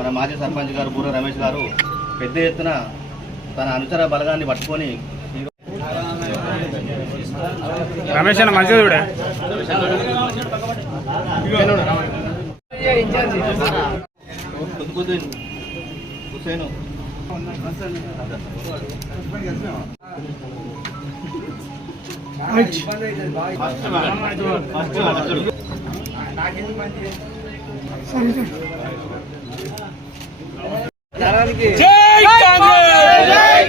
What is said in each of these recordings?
మన మాజీ సర్పంచ్ గారు బూర రమేష్ గారు పెద్ద ఎత్తున తన అనుచర బలగాన్ని పట్టుకొని రమేష్ అన్న మంచిగా చూడే హుసేను జై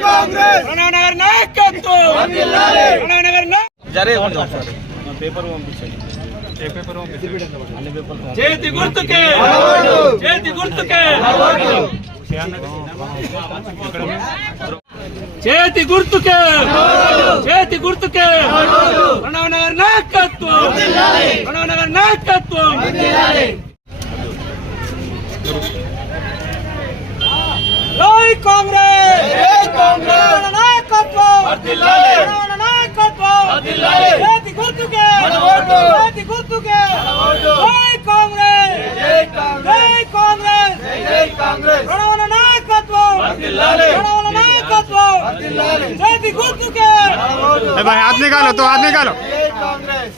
కాంగ్రెస్ ప్రణవనగర్ నాయకత్వం జరే పేపర్ పంపించండి చేతి గుర్తుకే చేతి గుర్తుకే చేతి గుర్తుకే చేతి గుర్తుకే ప్రణవనగర్ నాయకత్వం ప్రణవనగర్ నాయకత్వం జై కాంగ్రెస్ జై కాంగ్రెస్ నాయకత్వం నాయకత్వం చేతి గుర్తుకే చేతి గుర్తుకే జై కాంగ్రెస్ జై కాంగ్రెస్ జై కాంగ్రెస్ ప్రణవన నాయకత్వం ప్రణవన నాయకత్వం చేతి గుర్తుకే भाई हाथ निकालो तो हाथ निकालो। जय कांग्रेस।